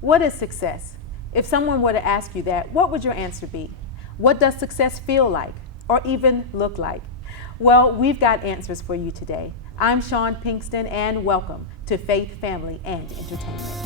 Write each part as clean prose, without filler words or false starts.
What is success? If someone were to ask you that, what would your answer be? What does success feel like or even look like? Well, we've got answers for you today. I'm Chaun Pinkston, and welcome to Faith, Family, and Entertainment.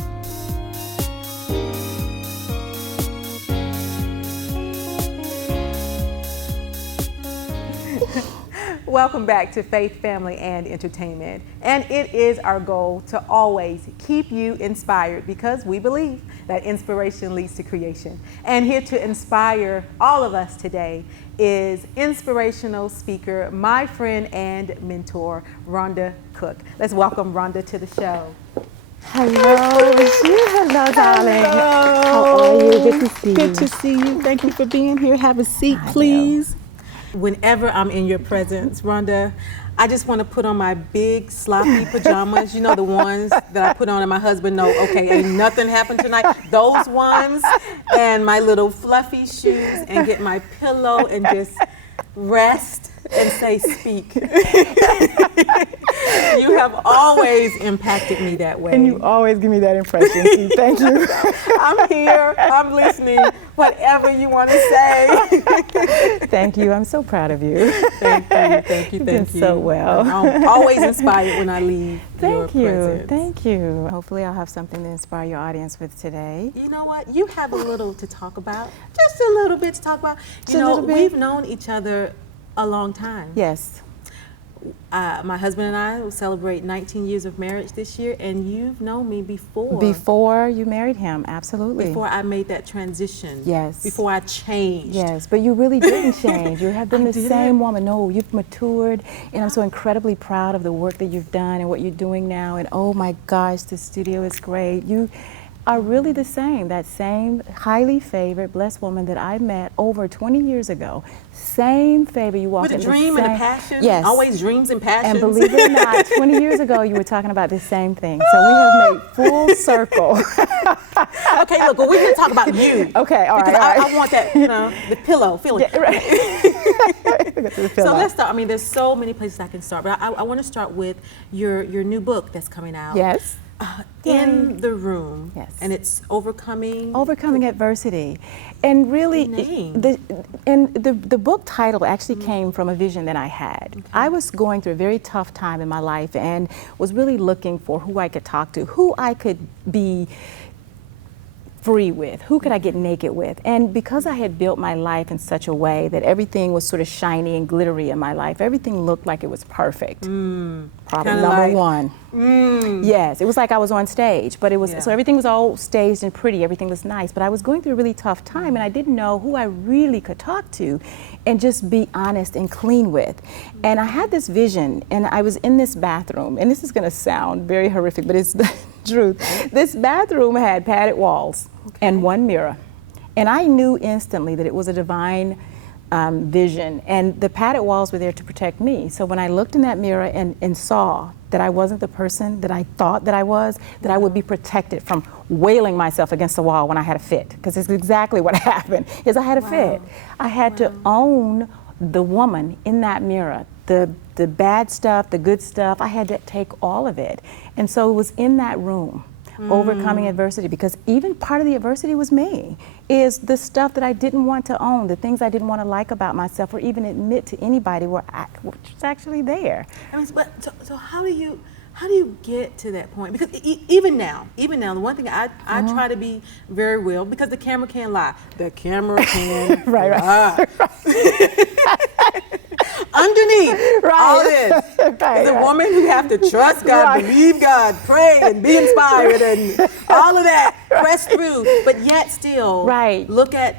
Welcome back to Faith, Family, and Entertainment. And it is our goal to always keep you inspired because we believe that inspiration leads to creation. And here to inspire all of us today is inspirational speaker, my friend and mentor, Rhonda Cook. Let's welcome Rhonda to the show. Hello, it's you. Hello, darling. Hello. How are you? Good to see you. Good to see you. Thank you for being here. Have a seat, please. Whenever I'm in your presence, Rhonda, I just want to put on my big sloppy pajamas, you know, the ones that I put on and my husband know, okay, ain't nothing happened tonight. Those ones, and my little fluffy shoes, and get my pillow and just rest and say, speak. You have always impacted me that way. And you always give me that impression. See, thank you. I'm here, I'm listening, whatever you want to say. Thank you. I'm so proud of you. Thank you. You've done so well. I'm always inspired when I leave your presence. Thank you. Hopefully I'll have something to inspire your audience with today. You know what? You have a little to talk about. Just a little bit to talk about. You know, we've known each other a long time. Yes. My husband and I will celebrate 19 years of marriage this year, and you've known me before. Before you married him, absolutely. Before I made that transition. Yes. Before I changed. Yes, but you really didn't change. You have been the same woman. No, you've matured, and I'm so incredibly proud of the work that you've done and what you're doing now. And oh my gosh, the studio is great. You are really the same, that same highly favored, blessed woman that I met over 20 years ago. Same favor, you walked in the same. With a dream and a passion? Yes. Always dreams and passions? And believe it or not, 20 years ago, you were talking about the same thing. So we have made full circle. Okay, look, well, we're going to talk about you. Okay, all right. Because I want that, you know, the pillow feeling. Yeah, right. So let's start. I mean, there's so many places I can start, but I want to start with your new book that's coming out. Yes. In the Room. Yes. And it's overcoming adversity. And really name. the book title actually came from a vision that I had. Okay. I was going through a very tough time in my life and was really looking for who I could talk to, who I could be free with, who could I get naked with. And because I had built my life in such a way that everything was sort of shiny and glittery in my life, everything looked like it was perfect. Problem number one. Yes, it was like I was on stage, but it was, so everything was all staged and pretty, everything was nice, but I was going through a really tough time and I didn't know who I really could talk to and just be honest and clean with. And I had this vision and I was in this bathroom, and this is gonna sound very horrific, but it's the truth. This bathroom had padded walls and one mirror. And I knew instantly that it was a divine vision, and the padded walls were there to protect me. So when I looked in that mirror and saw that I wasn't the person that I thought that I was, that I would be protected from wailing myself against the wall when I had a fit, because it's exactly what happened, is I had a fit. I had to own the woman in that mirror, the bad stuff, the good stuff, I had to take all of it. And so it was in that room, overcoming adversity, because even part of the adversity was me, is the stuff that I didn't want to own, the things I didn't want to like about myself or even admit to anybody which was actually there. I mean, but so how do you get to that point? Because even now, the one thing I try to be very real, because the camera can't lie. The camera can lie. Underneath all this is a woman who have to trust God, believe God, pray, and be inspired, and all of that, press through, but yet still look at,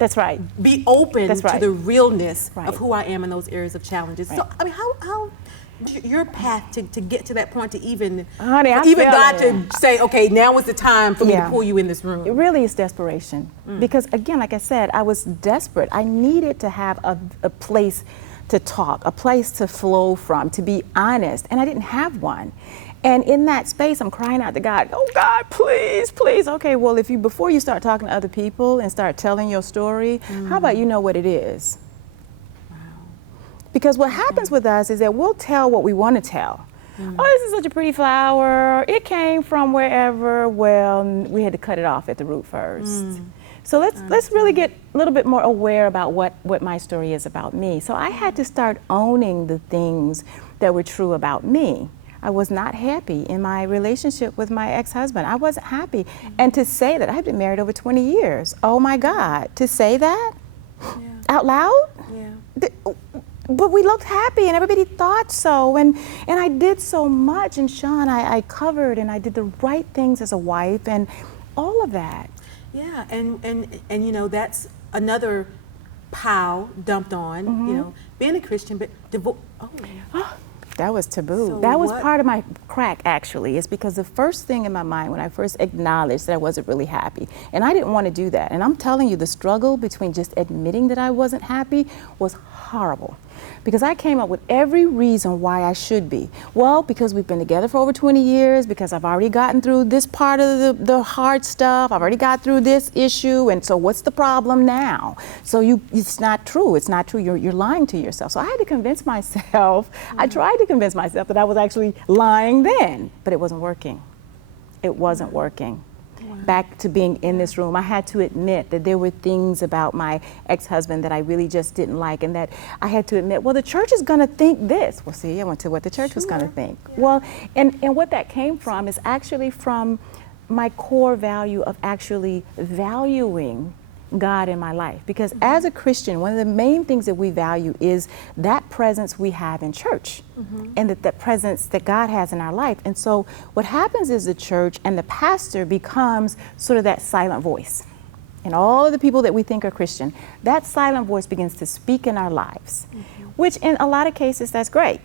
be open to the realness of who I am in those areas of challenges. So, I mean, how your path to get to that point, to even God to say, okay, now is the time for me to pull you in this room? It really is desperation. Because again, like I said, I was desperate. I needed to have a place to talk, a place to flow from, to be honest, and I didn't have one. And in that space, I'm crying out to God, oh God, please, please. Okay, well, if you, before you start talking to other people and start telling your story, how about you know what it is? Because what happens with us is that we'll tell what we want to tell, oh, this is such a pretty flower. It came from wherever. Well, we had to cut it off at the root first. So let's really get a little bit more aware about what my story is about me. So I had to start owning the things that were true about me. I was not happy in my relationship with my ex-husband. I wasn't happy. And to say that, I've been married over 20 years. Oh my God, to say that out loud? Yeah. But we looked happy and everybody thought so. And I did so much. And Chaun, I covered and I did the right things as a wife and all of that. Yeah, and you know, that's another pile dumped on, you know, being a Christian, but divorce. That was taboo. So that was part of my crack, actually. It's because the first thing in my mind when I first acknowledged that I wasn't really happy, and I didn't want to do that. And I'm telling you, the struggle between just admitting that I wasn't happy was horrible. Because I came up with every reason why I should be. Well, because we've been together for over 20 years, because I've already gotten through this part of the hard stuff, I've already got through this issue, and so what's the problem now? So it's not true, you're lying to yourself. So I had to convince myself, I tried to convince myself that I was actually lying then, but it wasn't working. It wasn't working. Back to being in this room, I had to admit that there were things about my ex-husband that I really just didn't like, and that I had to admit, well, the church is going to think this. Well, see, I went to what the church was going to think. Yeah. Well, and what that came from is actually from my core value of actually valuing God in my life. Because as a Christian, one of the main things that we value is that presence we have in church, and that presence that God has in our life. And so what happens is the church and the pastor becomes sort of that silent voice. And all of the people that we think are Christian, that silent voice begins to speak in our lives, which in a lot of cases, that's great.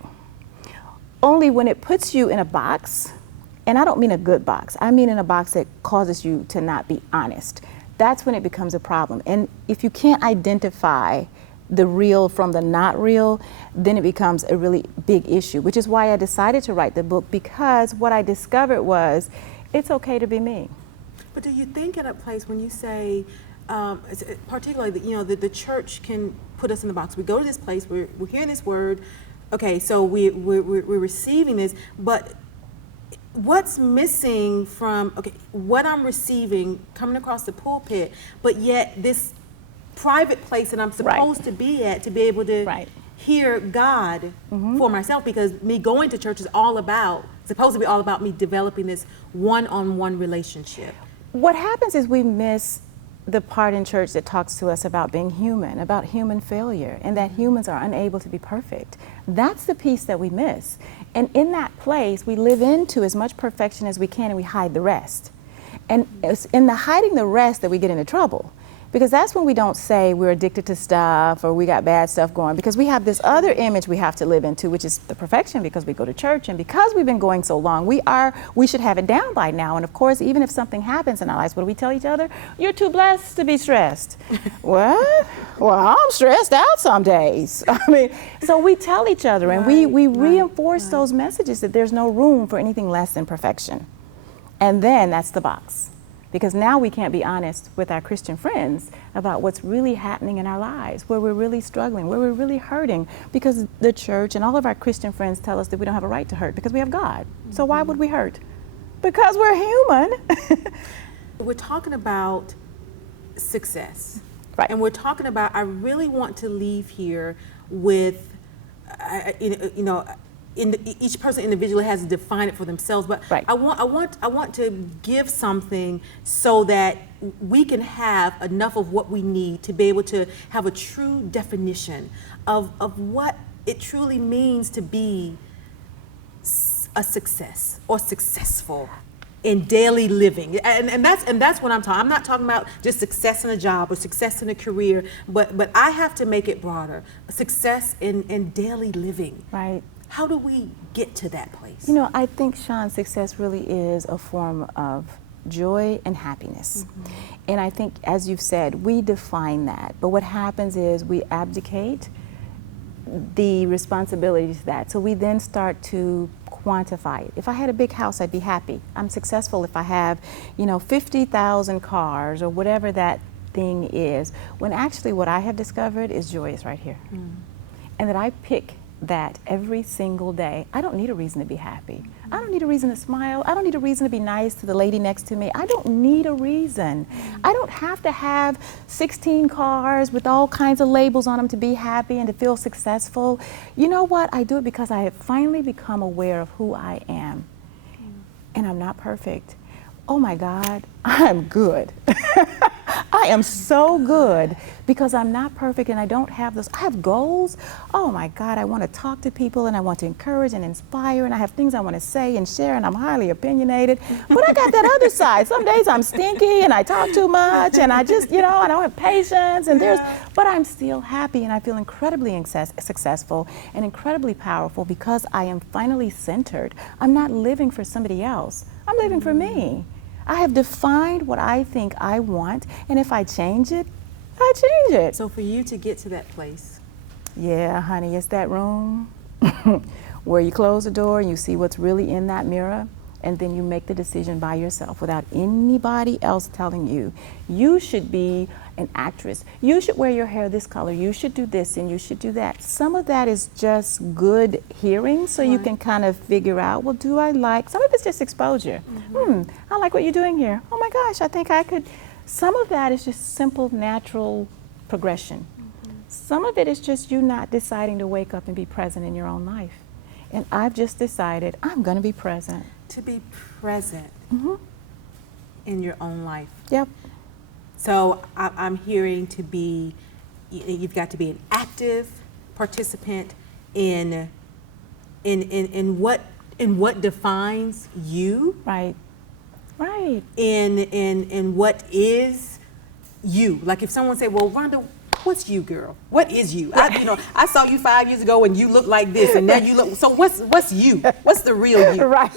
Only when it puts you in a box, and I don't mean a good box, I mean in a box that causes you to not be honest. That's when it becomes a problem. And if you can't identify the real from the not real, then it becomes a really big issue, which is why I decided to write the book, because what I discovered was it's okay to be me. But do you think at a place when you say, particularly, you know, the church can put us in the box. We go to this place, we're hearing this word, okay, so we're receiving this, but what's missing from, okay, what I'm receiving coming across the pulpit, but yet this private place that I'm supposed to be at to be able to hear God for myself, because me going to church is supposed to be all about me developing this one-on-one relationship. What happens is we miss the part in church that talks to us about being human, about human failure, and that humans are unable to be perfect. That's the piece that we miss. And in that place, we live into as much perfection as we can, and we hide the rest. And it's in the hiding the rest that we get into trouble. Because that's when we don't say we're addicted to stuff or we got bad stuff going, because we have this other image we have to live into, which is the perfection, because we go to church, and because we've been going so long, we should have it down by now. And of course, even if something happens in our lives, what do we tell each other? You're too blessed to be stressed. What? Well, I'm stressed out some days. I mean, so we tell each other, and we reinforce those messages that there's no room for anything less than perfection. And then that's the box. Because now we can't be honest with our Christian friends about what's really happening in our lives, where we're really struggling, where we're really hurting, because the church and all of our Christian friends tell us that we don't have a right to hurt because we have God. So why would we hurt? Because we're human. We're talking about success. Right. And we're talking about, I really want to leave here with, each person individually has to define it for themselves, but I want to give something so that we can have enough of what we need to be able to have a true definition of what it truly means to be a success or successful in daily living. And that's what I'm talking. I'm not talking about just success in a job or success in a career, but I have to make it broader. Success in daily living. Right. How do we get to that place? You know, I think, Chaun, success really is a form of joy and happiness. And I think, as you've said, we define that. But what happens is we abdicate the responsibility to that. So we then start to quantify it. If I had a big house, I'd be happy. I'm successful if I have, 50,000 cars or whatever that thing is. When actually what I have discovered is joy is right here. And that I pick that every single day. I don't need a reason to be happy. I don't need a reason to smile. I don't need a reason to be nice to the lady next to me. I don't need a reason. I don't have to have 16 cars with all kinds of labels on them to be happy and to feel successful. You know what? I do it because I have finally become aware of who I am. And I'm not perfect. Oh my God, I'm good. I am so good because I'm not perfect and I don't have those. I have goals. Oh my God, I want to talk to people and I want to encourage and inspire and I have things I want to say and share and I'm highly opinionated. But I got that other side. Some days I'm stinky and I talk too much and I just, you know, I don't have patience and but I'm still happy and I feel incredibly successful and incredibly powerful because I am finally centered. I'm not living for somebody else. I'm living for me. I have defined what I think I want, and if I change it, I change it. So for you to get to that place. Yeah, honey, it's that room where you close the door and you see what's really in that mirror, and then you make the decision by yourself without anybody else telling you. You should be an actress. You should wear your hair this color. You should do this and you should do that. Some of that is just good hearing, so you can kind of figure out, well, do I like, some of it's just exposure. I like what you're doing here. Oh my gosh, I think I could. Some of that is just simple, natural progression. Some of it is just you not deciding to wake up and be present in your own life. And I've just decided I'm going to be present. To be present in your own life. Yep. So I'm hearing to be, you've got to be an active participant in what defines you. Right. Right. In what is you. Like if someone say, well, Rhonda, what's you, girl? What is you? I saw you 5 years ago and you look like this and now you look, so what's you? What's the real you? Right.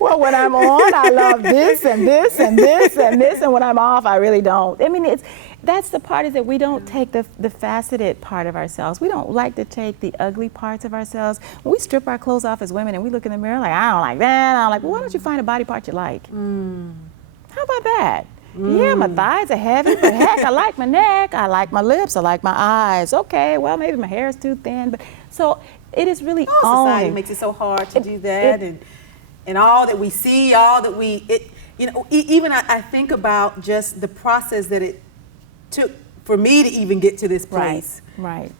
Well, when I'm on, I love this and this and this and this, and when I'm off, I really don't. I mean, that's the part is that we don't take the faceted part of ourselves. We don't like to take the ugly parts of ourselves. When we strip our clothes off as women and we look in the mirror like, I don't like that, I'm like, well, why don't you find a body part you like? How about that? Yeah, my thighs are heavy, but heck, I like my neck, I like my lips, I like my eyes. Okay, well, maybe my hair is too thin, but so it is really society makes it so hard to do that, and all that we see, all that even I think about just the process that it took for me to even get to this place. Right.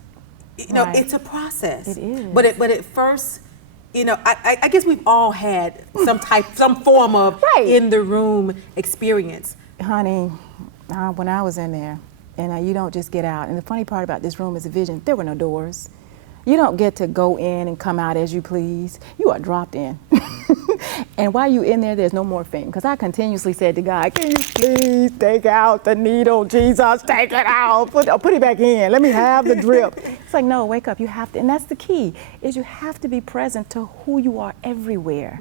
It's a process. It is. But at first, I guess we've all had some form of in the room experience. Honey, when I was in there, and you don't just get out. And the funny part about this room is a vision. There were no doors. You don't get to go in and come out as you please. You are dropped in. And while you're in there, there's no morphine. Because I continuously said to God, can you please take out the needle? Jesus, take it out. Put it back in. Let me have the drip. It's like, no, wake up. You have to. And that's the key, is you have to be present to who you are everywhere.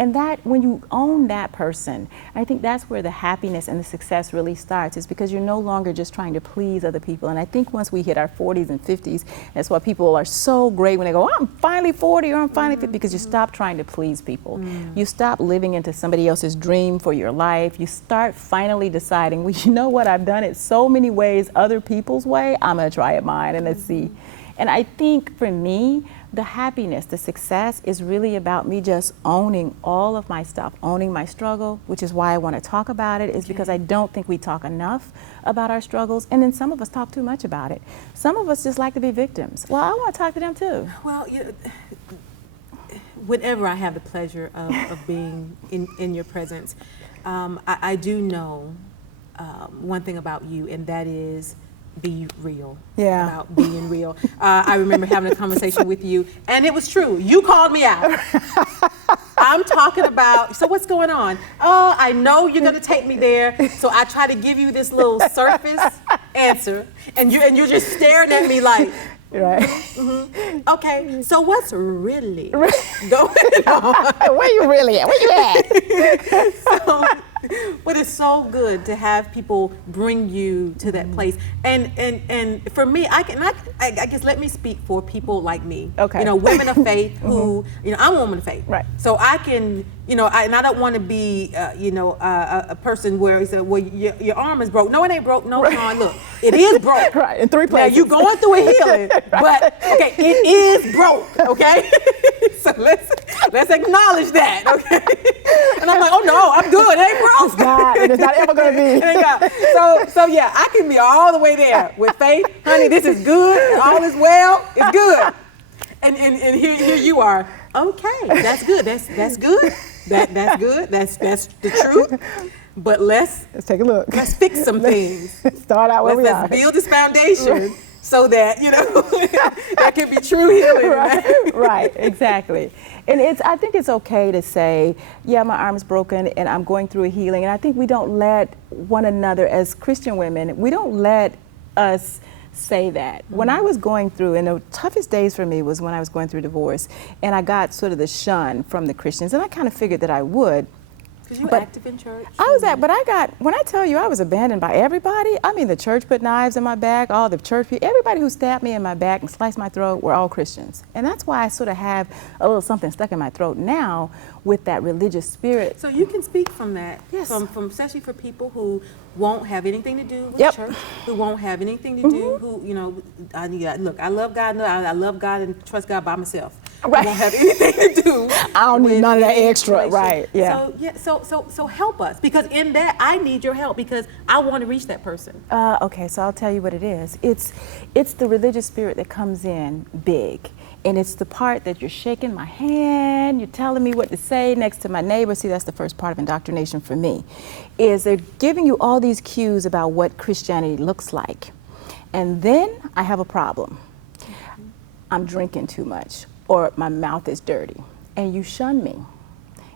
And that, when you own that person, I think that's where the happiness and the success really starts, is because you're no longer just trying to please other people. And I think once we hit our 40s and 50s, that's why people are so great when they go, oh, I'm finally 40 or I'm finally 50, because you stop trying to please people. You stop living into somebody else's dream for your life. You start finally deciding, well, you know what, I've done it so many ways, other people's way, I'm gonna try it mine and let's see. And I think for me, the happiness, the success is really about me just owning all of my stuff, owning my struggle, which is why I want to talk about it, is because I don't think we talk enough about our struggles. And then some of us talk too much about it. Some of us just like to be victims. Well, I want to talk to them too. Well, whenever I have the pleasure of being in your presence, I do know one thing about you, and that is be real. Yeah. About being real. I remember having a conversation with you, and it was true. You called me out. I'm talking about, so what's going on? Oh, I know you're going to take me there, so I try to give you this little surface answer, and you're just staring at me like, okay, so what's really going on? Where you really at? Where you at? But it's so good to have people bring you to that place. And for me, I guess let me speak for people like me. Okay. You know, women of faith who, you know, I'm a woman of faith. Right. So I can, you know, and I don't want to be, you know, a person where he said, well, your arm is broke. No, it ain't broke. No, Chaun, look, it is broke. Right, in 3 places. Now, you're going through a healing, but, okay, it is broke, okay? So let's acknowledge that, okay? And I'm like, oh no, I'm good, it ain't broke. It's not, and it's not ever gonna be. It ain't God. So yeah, I can be all the way there with faith. Honey, this is good, all is well, it's good. And here you are. Okay, that's good, that's good, that's good, that's the truth. But let's take a look. Let's fix some things. Start out where we are. Let's build this foundation so that, you know, that can be true healing. Right, exactly. And I think it's okay to say, yeah, my arm's broken and I'm going through a healing. And I think we don't let one another, as Christian women, we don't let us say that. When I was going through, and the toughest days for me was when I was going through divorce, and I got sort of the shun from the Christians, and I kind of figured that I would. Because you were active in church? But when I tell you I was abandoned by everybody, I mean the church put knives in my back, all the church people, everybody who stabbed me in my back and sliced my throat were all Christians. And that's why I sort of have a little something stuck in my throat now with that religious spirit. So you can speak from that, yes. from especially for people who won't have anything to do with church, who won't have anything to do, who, you know, look, I love God, I love God and trust God by myself. Right. I won't have anything to do. I don't need none of that extra, right? Yeah. So help us, because in that I need your help because I want to reach that person. Okay, so I'll tell you what it is. It's the religious spirit that comes in big, and it's the part that you're shaking my hand, you're telling me what to say next to my neighbor. See, that's the first part of indoctrination for me, is they're giving you all these cues about what Christianity looks like, and then I have a problem. I'm drinking too much, or my mouth is dirty, and you shun me.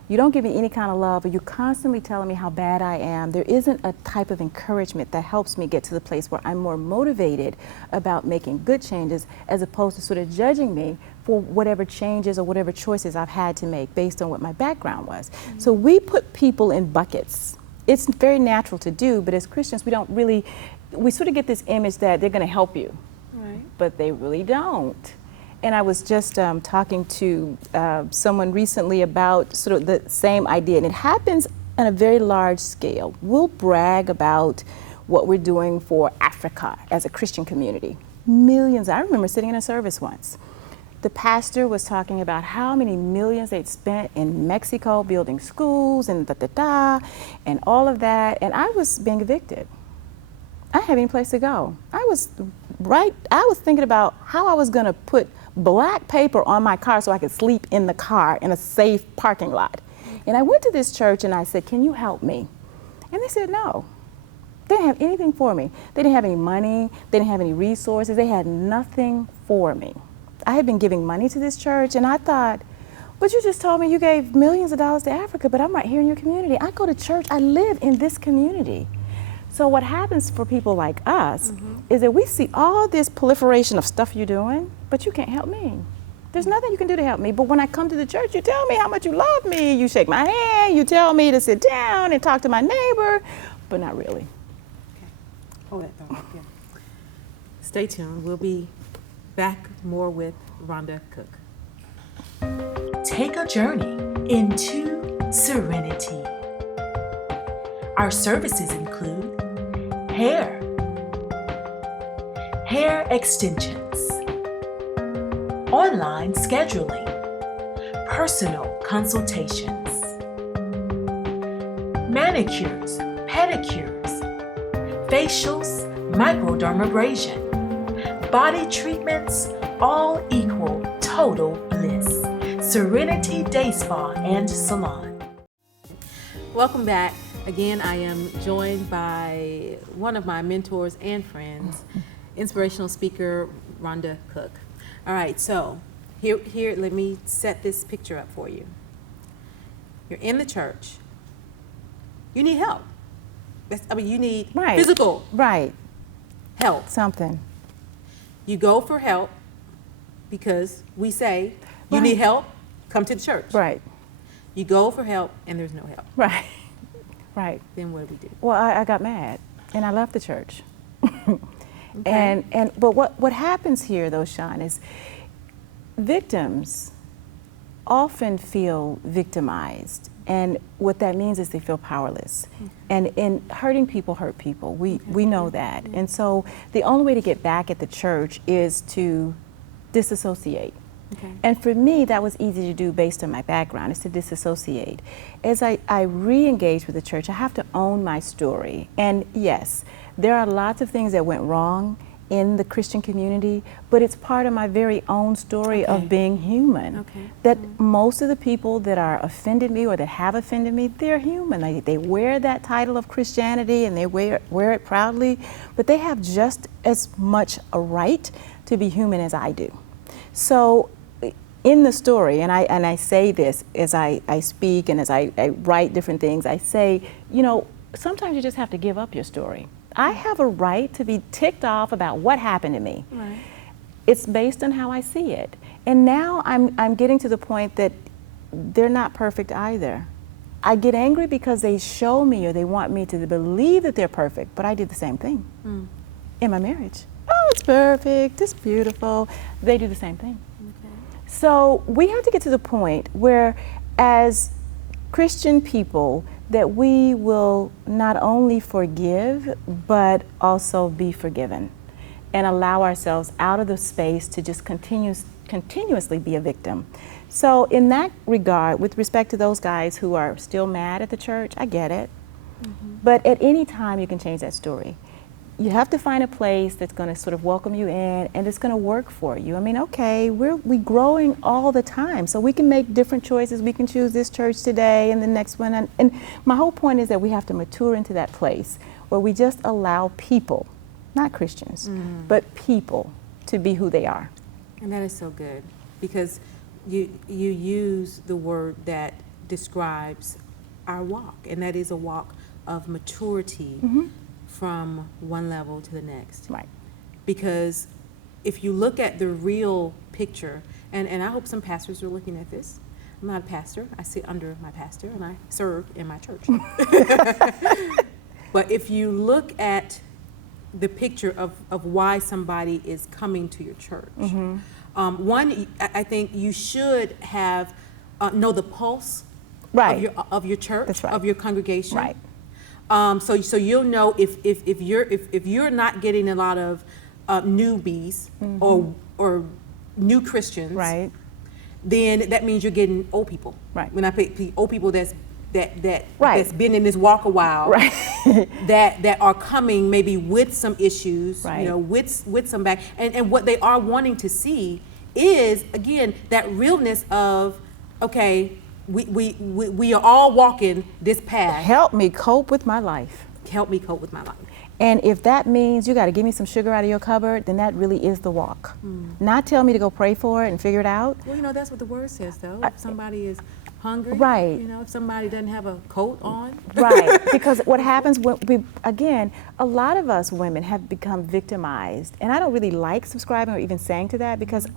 You don't give me any kind of love, or you're constantly telling me how bad I am. There isn't a type of encouragement that helps me get to the place where I'm more motivated about making good changes, as opposed to sort of judging me for whatever changes or whatever choices I've had to make based on what my background was. So we put people in buckets. It's very natural to do, but as Christians, we sort of get this image that they're gonna help you, right? But they really don't. And I was just talking to someone recently about sort of the same idea, and it happens on a very large scale. We'll brag about what we're doing for Africa as a Christian community. Millions. I remember sitting in a service once. The pastor was talking about how many millions they'd spent in Mexico building schools and and all of that, and I was being evicted. I didn't have any place to go. I was thinking about how I was gonna put black paper on my car so I could sleep in the car in a safe parking lot. And I went to this church and I said, can you help me? And they said no. They didn't have anything for me. They didn't have any money, they didn't have any resources, they had nothing for me. I had been giving money to this church and I thought, but you just told me you gave millions of dollars to Africa, but I'm right here in your community. I go to church, I live in this community. So what happens for people like us is that we see all this proliferation of stuff you're doing, but you can't help me. There's nothing you can do to help me. But when I come to the church, you tell me how much you love me. You shake my hand. You tell me to sit down and talk to my neighbor, but not really. Okay. Hold that thought. Yeah. Stay tuned. We'll be back more with Rhonda Cook. Take a journey into serenity. Our services include hair extensions, online scheduling, personal consultations, manicures, pedicures, facials, microdermabrasion, body treatments, all equal total bliss. Serenity Day Spa and Salon. Welcome back. Again, I am joined by one of my mentors and friends, inspirational speaker, Rhonda Cook. All right, so here, let me set this picture up for you. You're in the church. You need help. You need physical help. Something. You go for help because we say, you need help, come to the church. Right. You go for help and there's no help. Right. Right. then what do we do? Well, I got mad and I left the church. Okay. But what happens here though, Chaun, is victims often feel victimized, and what that means is they feel powerless. And in hurting people hurt people. We know that. And so the only way to get back at the church is to disassociate. Okay. And for me, that was easy to do based on my background, is to disassociate. As I re-engage with the church, I have to own my story. And yes, there are lots of things that went wrong in the Christian community, but it's part of my very own story of being human. Okay. That most of the people that are offended me or that have offended me, they're human. They wear that title of Christianity and they wear it proudly, but they have just as much a right to be human as I do. So in the story, and I say this as I speak and as I write different things, I say, you know, sometimes you just have to give up your story. I have a right to be ticked off about what happened to me. Right. It's based on how I see it. And now I'm getting to the point that they're not perfect either. I get angry because they show me or they want me to believe that they're perfect, but I did the same thing in my marriage. Oh, it's perfect, it's beautiful. They do the same thing. Okay. So we have to get to the point where, as Christian people, that we will not only forgive, but also be forgiven and allow ourselves out of the space to just continuously be a victim. So in that regard, with respect to those guys who are still mad at the church, I get it. But at any time you can change that story. You have to find a place that's going to sort of welcome you in and it's going to work for you. I mean, okay, we're growing all the time, so we can make different choices. We can choose this church today and the next one. And my whole point is that we have to mature into that place where we just allow people, not Christians, but people, to be who they are. And that is so good, because you use the word that describes our walk, and that is a walk of maturity. From one level to the next. Right. Because if you look at the real picture, and I hope some pastors are looking at this. I'm not a pastor. I sit under my pastor and I serve in my church. But if you look at the picture of why somebody is coming to your church, one, I think you should have know the pulse of your church, of your congregation. Right. So you'll know if you're not getting a lot of newbies or new Christians, right, then that means you're getting old people. Right. When I say old people, that's been in this walk a while, right, that are coming maybe with some issues, right, you know, with some back, and what they are wanting to see is, again, that realness of, okay, we are all walking this path. Help me cope with my life. Help me cope with my life. And if that means you got to give me some sugar out of your cupboard, then that really is the walk. Not tell me to go pray for it and figure it out. Well, you know, that's what the word says, though. If somebody is hungry, right, you know, if somebody doesn't have a coat on. Right, because what happens when again, a lot of us women have become victimized. And I don't really like subscribing or even saying to that, because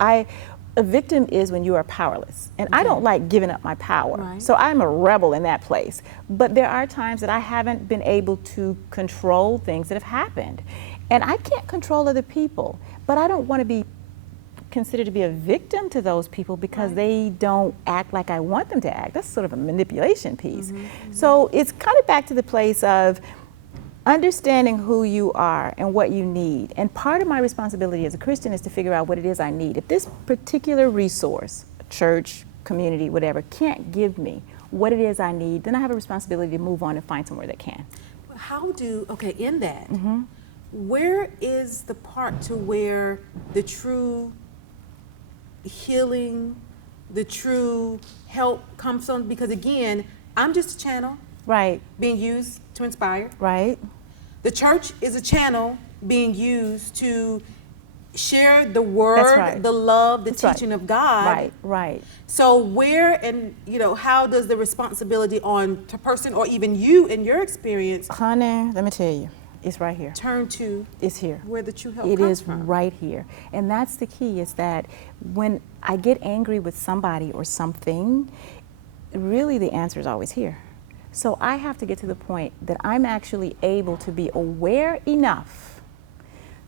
a victim is when you are powerless. And I don't like giving up my power. Right. So I'm a rebel in that place. But there are times that I haven't been able to control things that have happened. And I can't control other people, but I don't want to be considered to be a victim to those people because they don't act like I want them to act. That's sort of a manipulation piece. So it's kind of back to the place of understanding who you are and what you need. And part of my responsibility as a Christian is to figure out what it is I need. If this particular resource, church, community, whatever, can't give me what it is I need, then I have a responsibility to move on and find somewhere that can. In that, where is the part to where the true healing, the true help comes from? Because again, I'm just a channel. Right. Being used to inspire. Right. The church is a channel being used to share the word, the love, the teaching of God. Right, right. So where and, you know, how does the responsibility on the person or even you in your experience? Honey, let me tell you, it's right here. Turn to. It's here. Where the true help comes from. It is right here. And that's the key, is that when I get angry with somebody or something, really the answer is always here. So I have to get to the point that I'm actually able to be aware enough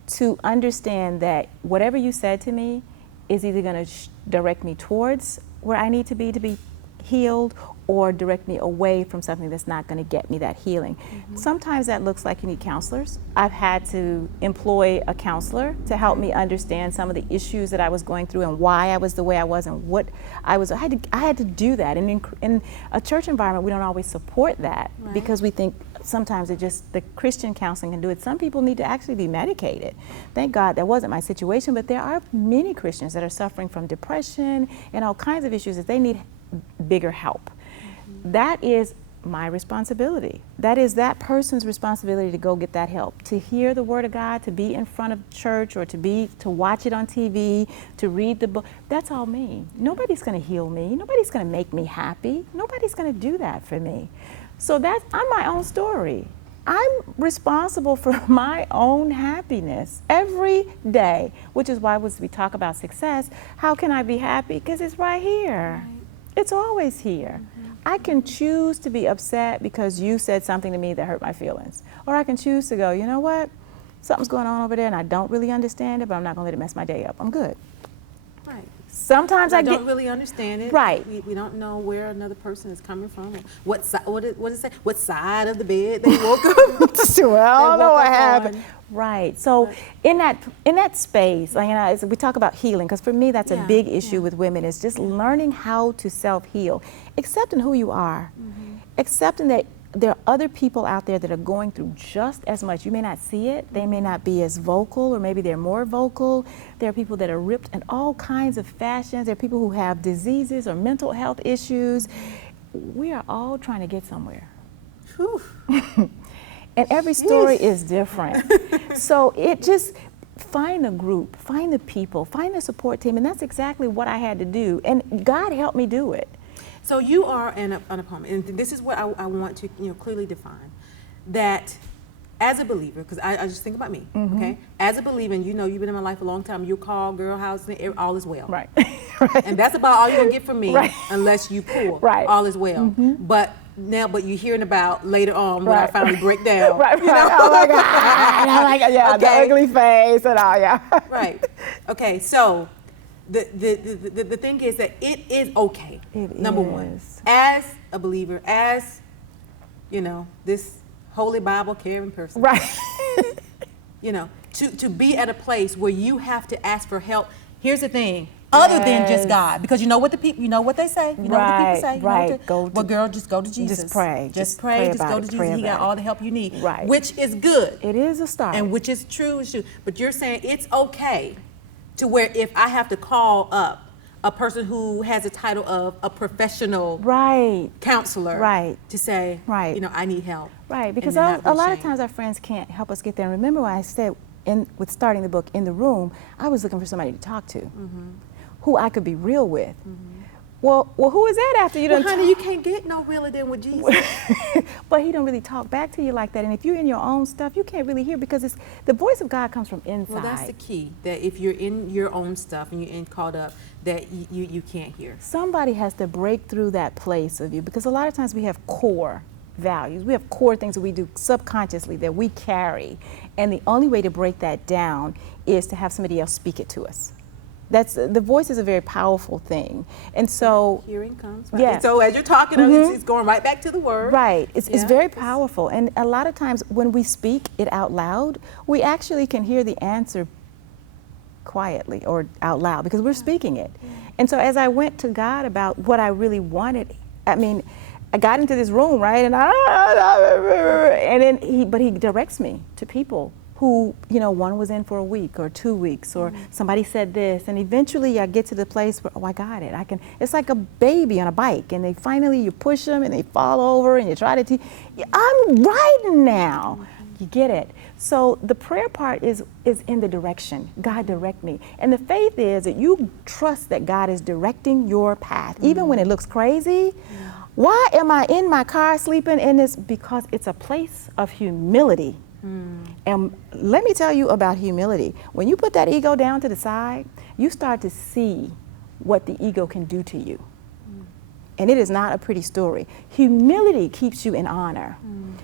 to understand that whatever you said to me is either going to direct me towards where I need to be healed, or direct me away from something that's not going to get me that healing. Sometimes that looks like you need counselors. I've had to employ a counselor to help me understand some of the issues that I was going through and why I was the way I was and what I was. I had to do that. And in a church environment, we don't always support that because we think sometimes it just, the Christian counseling can do it. Some people need to actually be medicated. Thank God that wasn't my situation, but there are many Christians that are suffering from depression and all kinds of issues that they need bigger help. That is my responsibility. That is that person's responsibility to go get that help, to hear the Word of God, to be in front of church, or to watch it on TV, to read the book. That's all me. Nobody's going to heal me. Nobody's going to make me happy. Nobody's going to do that for me. So I'm my own story. I'm responsible for my own happiness every day, which is why when we talk about success, how can I be happy? Because it's right here. It's always here. I can choose to be upset because you said something to me that hurt my feelings. Or I can choose to go, you know what? Something's going on over there and I don't really understand it, but I'm not going to let it mess my day up. I'm good. Right. Sometimes I don't really understand it. Right. We don't know where another person is coming from. What does it say? What side of the bed they woke up? Well, I don't know what happened. Right. So in that space, we talk about healing, because for me that's a big issue with women, is just learning how to self-heal, accepting who you are, accepting that there are other people out there that are going through just as much. You may not see it. They may not be as vocal, or maybe they're more vocal. There are people that are ripped in all kinds of fashions. There are people who have diseases or mental health issues. We are all trying to get somewhere. And every story is different. So find a group, find the people, find a support team, and that's exactly what I had to do. And God helped me do it. So you are an opponent, and this is what I want to clearly define, that as a believer, because I just think about me, okay? As a believer, and you've been in my life a long time, you call, girl, how's it? All is well. Right. And that's about all you're going to get from me unless you pull. Right. All is well. But you're hearing about later on when I finally break down. Oh my God. Yeah, the ugly face and all, Right. Okay, so the thing is that it is okay. Number one, as a believer, as this Holy Bible carrying person, right? To be at a place where you have to ask for help. Here's the thing. Other than just God, because you know what they say. You know what the people say. Girl, just go to Jesus. Just pray. Just pray. Just go to Jesus. He got all the help you need. Right. Which is good. It is a start. And which is true. But you're saying it's okay to where if I have to call up a person who has a title of a professional counselor to say, I need help. Right, because a lot of times our friends can't help us get there. And remember when I said with starting the book, in the room, I was looking for somebody to talk to, who I could be real with. Well, who is that after you done honey, you can't get no realer than with Jesus. But he don't really talk back to you like that. And if you're in your own stuff, you can't really hear, because the voice of God comes from inside. Well, that's the key, that if you're in your own stuff and you're caught up, that you can't hear. Somebody has to break through that place of you, because a lot of times we have core values. We have core things that we do subconsciously that we carry. And the only way to break that down is to have somebody else speak it to us. The voice is a very powerful thing. And so hearing comes, right? Yeah. So as you're talking, it's going right back to the word. Right. It's very powerful. And a lot of times when we speak it out loud, we actually can hear the answer quietly or out loud, because we're speaking it. And so as I went to God about what I really wanted, I got into this room, right? And then he directs me to people who, one was in for a week or 2 weeks, or somebody said this, and eventually I get to the place where, I got it. It's like a baby on a bike, and you push them and they fall over and you try to I'm riding now. You get it. So the prayer part is in the direction. God, direct me. And the faith is that you trust that God is directing your path, even when it looks crazy. Why am I in my car sleeping in this? Because it's a place of humility. And let me tell you about humility. When you put that ego down to the side, you start to see what the ego can do to you. And it is not a pretty story. Humility keeps you in honor.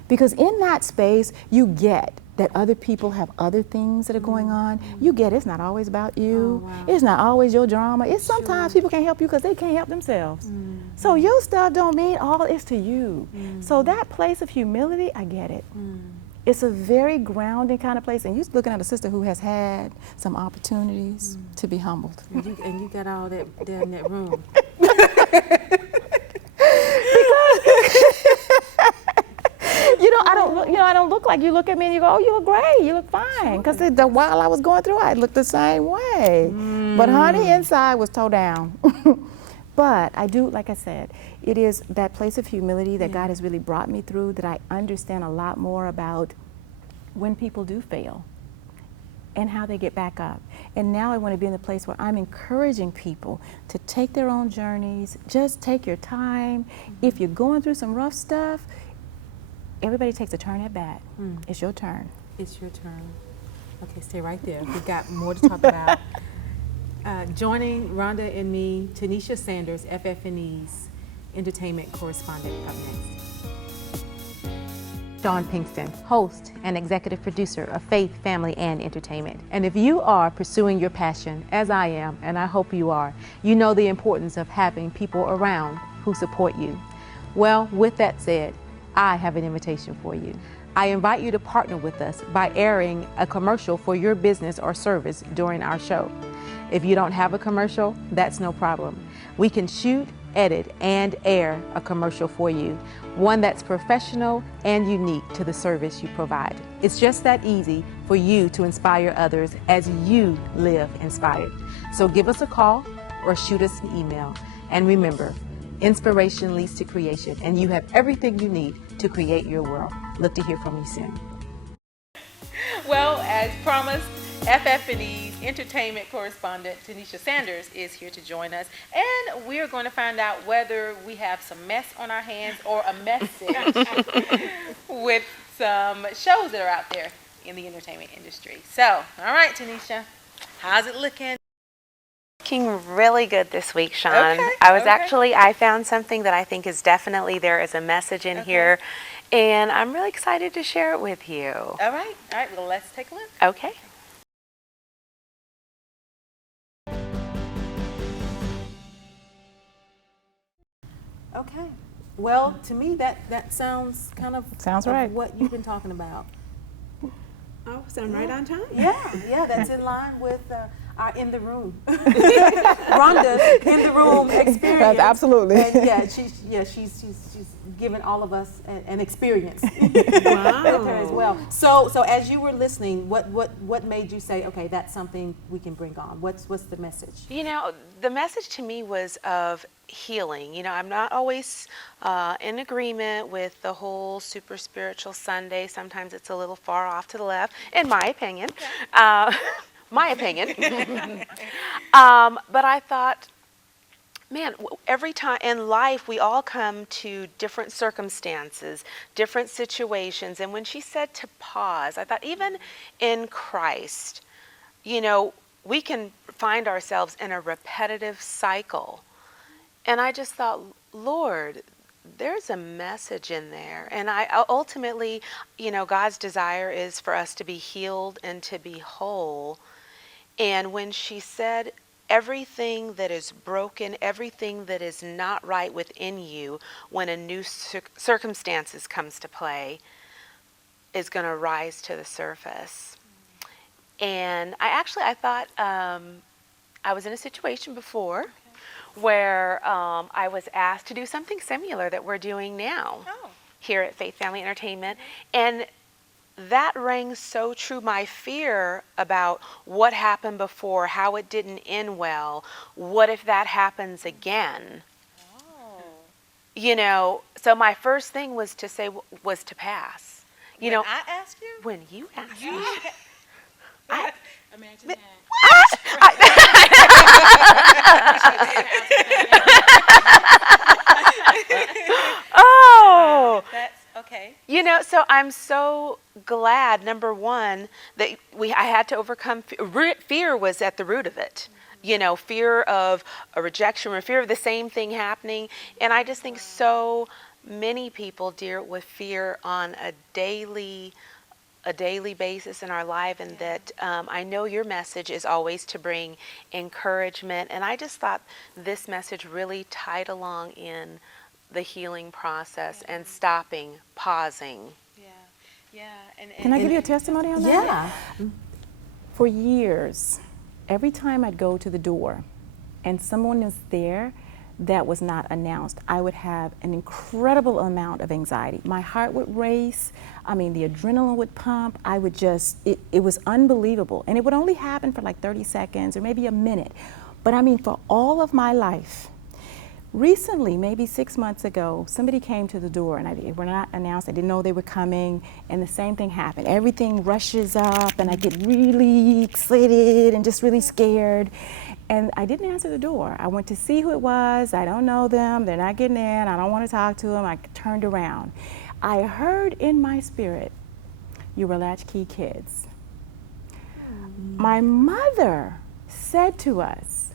Because in that space, you get that other people have other things that are going on. You get it's not always about you. Oh, wow. It's not always your drama. It's sometimes people can't help you because they can't help themselves. So your stuff don't mean all it's to you. So that place of humility, I get it. It's a very grounding kind of place. And you're looking at a sister who has had some opportunities to be humbled. And you got all that there in that room. I don't look like you look at me and you go, oh, you look great, you look fine. Because while I was going through, I looked the same way. But honey, inside was toe down. But I do, like I said, it is that place of humility that God has really brought me through, that I understand a lot more about when people do fail and how they get back up. And now I want to be in the place where I'm encouraging people to take their own journeys, just take your time. If you're going through some rough stuff, everybody takes a turn at bat. It's your turn. It's your turn. Okay, stay right there. We've got more to talk about. Joining Rhonda and me, Tanisha Sanders, FFandE's entertainment correspondent, up next. Chaun Pinkston, host and executive producer of Faith, Family, and Entertainment. And if you are pursuing your passion, as I am, and I hope you are, you know the importance of having people around who support you. Well, with that said, I have an invitation for you. I invite you to partner with us by airing a commercial for your business or service during our show. If you don't have a commercial, that's no problem. We can shoot, edit, and air a commercial for you, one that's professional and unique to the service you provide. It's just that easy for you to inspire others as you live inspired. So give us a call or shoot us an email. And remember, inspiration leads to creation, and you have everything you need to create your world. Look to hear from you soon. Well, as promised, FFandE's entertainment correspondent Tanisha Sanders is here to join us, and we're going to find out whether we have some mess on our hands or a message with some shows that are out there in the entertainment industry. So, all right, Tanisha, how's it looking? Looking really good this week, Chaun. I found something that I think is definitely there is a message in here, and I'm really excited to share it with you. All right, well, let's take a look. Okay. Okay. Well, to me, that sounds kind of right. What you've been talking about. Oh, so I'm right on time. Yeah, that's in line with our in the room, Rhonda's in the room experience. That's absolutely. And she's given all of us an experience Wow. with her as well. So as you were listening, what made you say, okay, that's something we can bring on? What's the message? You know, the message to me was of healing. You know, I'm not always in agreement with the whole super spiritual Sunday. Sometimes it's a little far off to the left, in my opinion. My opinion. But I thought, man, every time in life we all come to different circumstances, different situations. And when she said to pause, I thought even in Christ, you know, we can find ourselves in a repetitive cycle. And I just thought, Lord, there's a message in there. And I ultimately, you know, God's desire is for us to be healed and to be whole. And when she said, everything that is broken, everything that is not right within you, when a new circumstances comes to play, is going to rise to the surface. And I thought I was in a situation before where I was asked to do something similar that we're doing now here at Faith, Family, Entertainment. And that rang so true. My fear about what happened before, how it didn't end well, what if that happens again? You know, so my first thing was to say, was to pass. You know, I asked you? When you asked me. Imagine that. Oh, that's okay. You know, so I'm so glad, number one, that I had to overcome fear was at the root of it. fear of a rejection or fear of the same thing happening. And I just think so many people deal with fear on a daily basis in our life, and that I know your message is always to bring encouragement, and I just thought this message really tied along in the healing process and stopping, pausing. Can I give you a testimony on that? Yeah. For years, every time I'd go to the door and someone was there that was not announced, I would have an incredible amount of anxiety. My heart would race. I mean, the adrenaline would pump. I would just, it was unbelievable. And it would only happen for like 30 seconds or maybe a minute. But I mean, for all of my life. Recently, maybe 6 months ago, somebody came to the door and they were not announced. I didn't know they were coming, and the same thing happened. Everything rushes up and I get really excited and just really scared. And I didn't answer the door. I went to see who it was. I don't know them. They're not getting in. I don't want to talk to them. I turned around. I heard in my spirit, "You were latchkey kids." My mother said to us,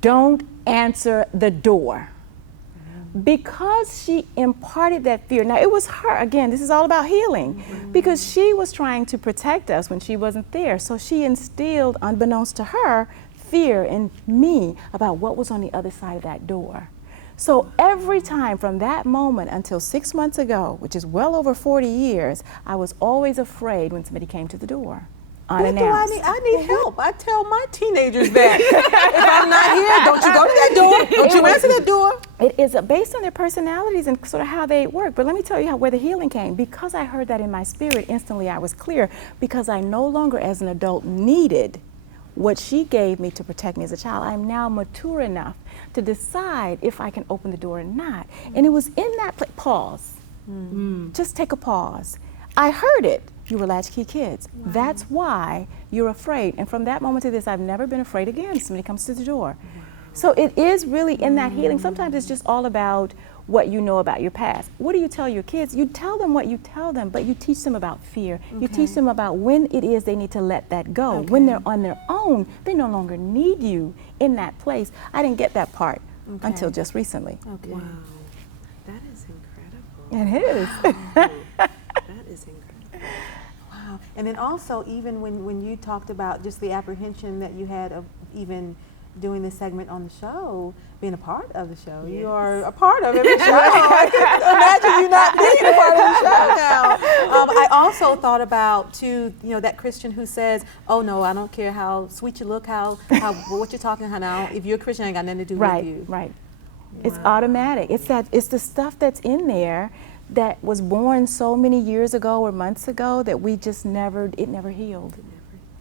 "Don't answer the door." Because she imparted that fear. Now, it was her, again, this is all about healing, because she was trying to protect us when she wasn't there. So she instilled, unbeknownst to her, fear in me about what was on the other side of that door. So every time from that moment until 6 months ago, which is well over 40 years, I was always afraid when somebody came to the door. Unannounced. I need help. I tell my teenagers that. If I'm not here, don't you go to that door. Don't you answer that door. It is based on their personalities and sort of how they work. But let me tell you where the healing came. Because I heard that in my spirit, instantly I was clear. Because I no longer, as an adult, needed what she gave me to protect me as a child. I'm now mature enough to decide if I can open the door or not. And it was in that pause. Just take a pause. I heard it. You were latchkey kids. Wow. That's why you're afraid. And from that moment to this, I've never been afraid again. Somebody comes to the door. Wow. So it is really in that healing. Sometimes it's just all about what you know about your past. What do you tell your kids? You tell them what you tell them, but you teach them about fear. You teach them about when it is they need to let that go. When they're on their own, they no longer need you in that place. I didn't get that part until just recently. Wow. That is incredible. It is. Wow. That is incredible. Wow. And then also, even when you talked about just the apprehension that you had of even doing this segment on the show, being a part of the show. Yes. You are a part of every show. I can imagine you not being a part of the show now. I also thought about, too, that Christian who says, "Oh no, I don't care how sweet you look, how what you're talking about now. If you're a Christian, I ain't got nothing to do with you." Right. It's automatic. It's the stuff that's in there that was born so many years ago or months ago that we just never healed.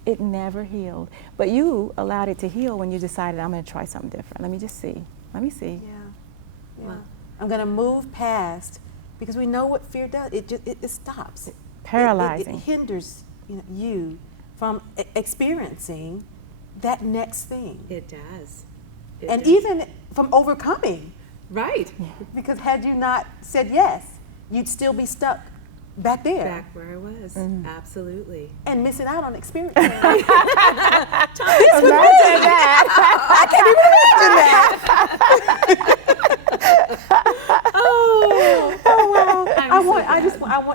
It never healed. But you allowed it to heal when you decided, I'm going to try something different. Let me just see. Let me see. Yeah. Wow. I'm going to move past, because we know what fear does. It stops. It's paralyzing. It hinders you from experiencing that next thing. It does. Even from overcoming. Right. Because had you not said yes, you'd still be stuck back there. Back where I was. Absolutely. And missing out on experience. This would imagine that. I can't even imagine that. Oh wow.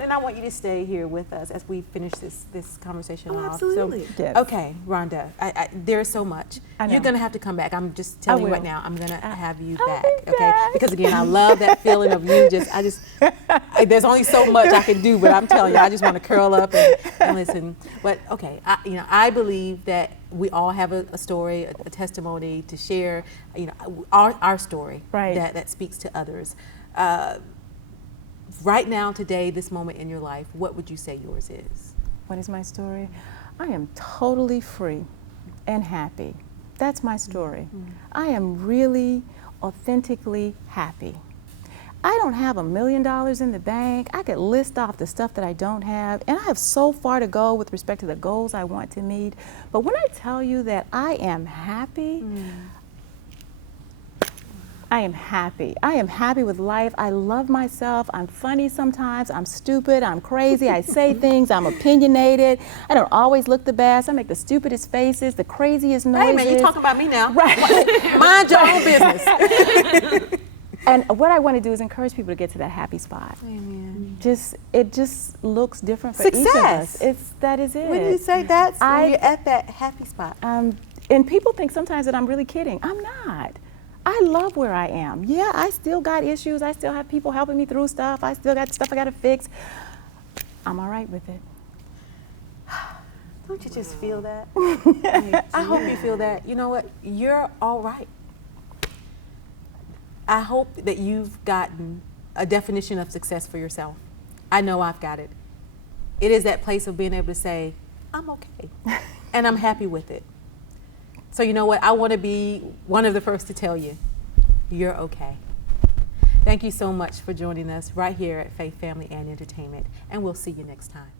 I want you to stay here with us as we finish this conversation off. Absolutely. So, okay, Rhonda, there's so much. You're gonna have to come back. I'm just telling you right now, I'm gonna have you back. Okay? Because again, I love that feeling of you there's only so much I can do, but I'm telling you, I just want to curl up and listen. But okay, I believe that we all have a story, a testimony to share. Our story that speaks to others. Right now, today, this moment in your life, what would you say yours is? What is my story? I am totally free and happy. That's my story. I am really authentically happy. I don't have $1 million in the bank. I could list off the stuff that I don't have, and I have so far to go with respect to the goals I want to meet. But when I tell you that I am happy, I am happy. I am happy with life. I love myself. I'm funny sometimes. I'm stupid. I'm crazy. I say things. I'm opinionated. I don't always look the best. I make the stupidest faces, the craziest noises. Hey man, you talking about me now. Right. Mind your own business. And what I want to do is encourage people to get to that happy spot. Amen. It just looks different for each of us. That is it. When you say that, when you're at that happy spot. And people think sometimes that I'm really kidding. I'm not. I love where I am. Yeah, I still got issues. I still have people helping me through stuff. I still got stuff I got to fix. I'm all right with it. Don't you just feel that? I hope you feel that. You know what? You're all right. I hope that you've gotten a definition of success for yourself. I know I've got it. It is that place of being able to say, I'm okay, and I'm happy with it. So you know what? I want to be one of the first to tell you, you're okay. Thank you so much for joining us right here at Faith, Family, and Entertainment, and we'll see you next time.